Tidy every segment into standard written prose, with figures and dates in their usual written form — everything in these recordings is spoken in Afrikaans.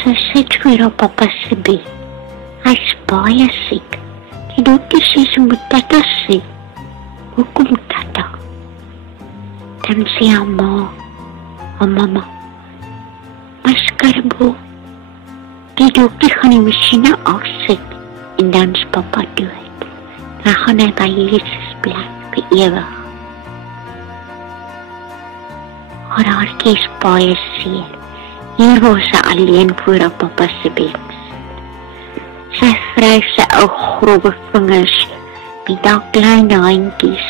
Sy sit voor op papa se bed. Hy's baie siek. Die dokter sê sy moet tata sien. Hoekom tata? Dan sê haar mama, maar Skarbo, die dokter gaan die masjiene afsit en dan is papa dood. Dan gaan hy by Jesus bly vir ewig. Haar hartjie is baie seer. Hier was sy alleen voor op papa se bed. Sy vryf sy ou grove vingers met daai klein handjies.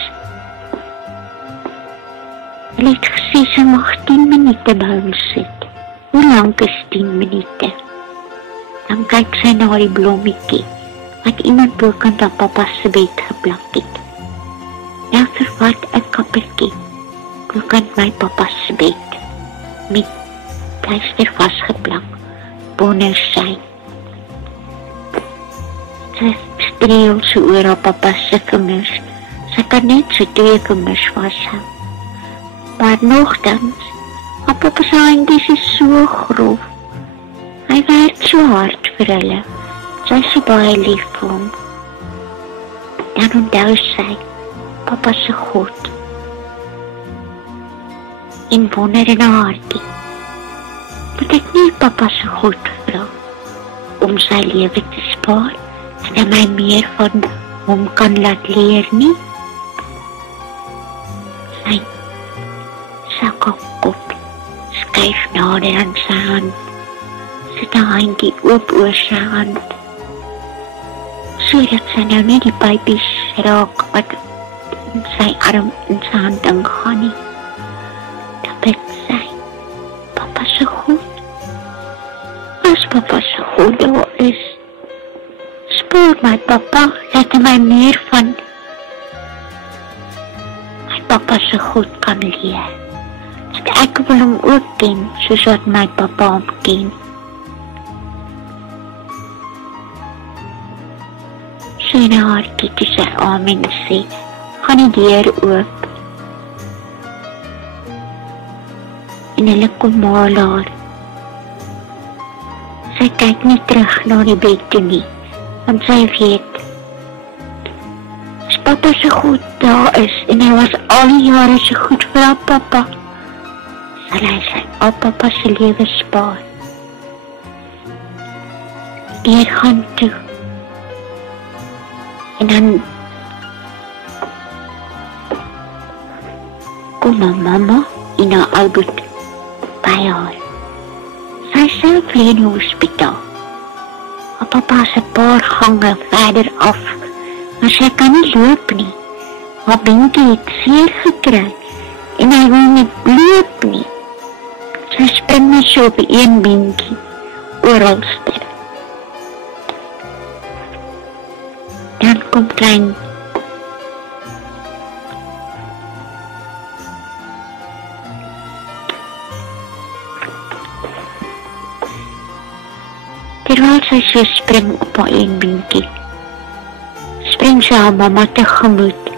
Hulle het gesê sy mag 10 minute by hom sit. Hoe lank is 10 minute? Dan kyk sy na die blommetjie wat iemand bokant op papa se bed geplak het. Nou vervat 'n kappertjie bokant my papa se bed met pleister vasgeplak bonne sy. Sy streel so oor op papa se vingers. Sy kan net so 2 vingers vashou. Maar nogtans, papa se handjies is so grof. Hy werk so hard vir hulle. Sy is so baie lief vir hom. Dan onthou sy papa se God. En wonder in haar hartjie. Moet ek nie papa se God vra om sy lewe te spaar en my meer van hom kan laat leer nie? Sy sak op kop, skuif nader aan sy hand, sit haar handjie oop oor sy hand, sodat sy nou nie die pypies raak wat in sy arm in sy hand ingaan nie. Dan bid sy, papa se God, as papa se God daar is, spoor my papa, laat my meer van my papa se God kan leer. Dat ek wil hom ook ken, soos wat my papa hom ken. Sy na hartjie toe sy amen sê, gaan die deur oop. En hulle kom haal haar. Sy kyk nie terug na die bed toe nie, want sy weet, as papa se goed daar is, en hy was al die jare so goed vir haar papa, sal hy sy al papa se lewe spaar. Deur gaan toe, en dan kom haar mama en haar Albert by haar. Sy self lê in die hospitaal. Haar papa is 'n paar gange verder af, maar sy kan nie loop nie. Haar beentjie het seer gekry en hy wil nie loop nie. Sy spring nie so op een beentjie oralster. Dan kom klein terwyl sy so spring op haar een beentjie, spring sy haar mama tegemoet,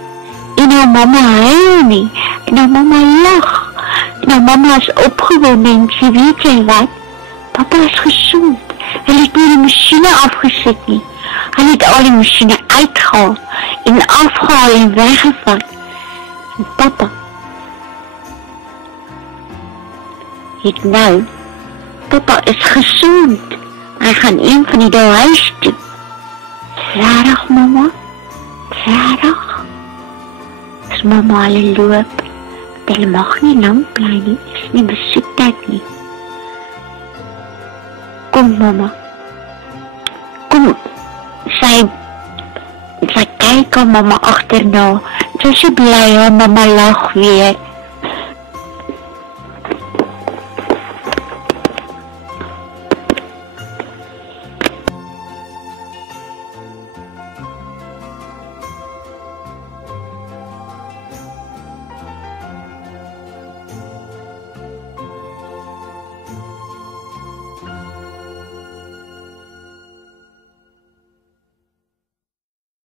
en haar mama huil nie, en haar mama lag, en haar mama is opgewonde en sy weet jy wat, papa is gesond, hy het nie die masjiene afgesit nie, hy het al die masjiene uitgehaal, en afgehaal en weggevat, en papa het nou, papa is gezond, hy gaan een van die dae huis toe. Rarig, mama? Rarig? As mama hulle loop, hulle mag nie lang bly nie, is nie besoektyd nie. Kom, mama. Kom, sy kyk aan mama agterna, sy is so bly, haar mama lag weer.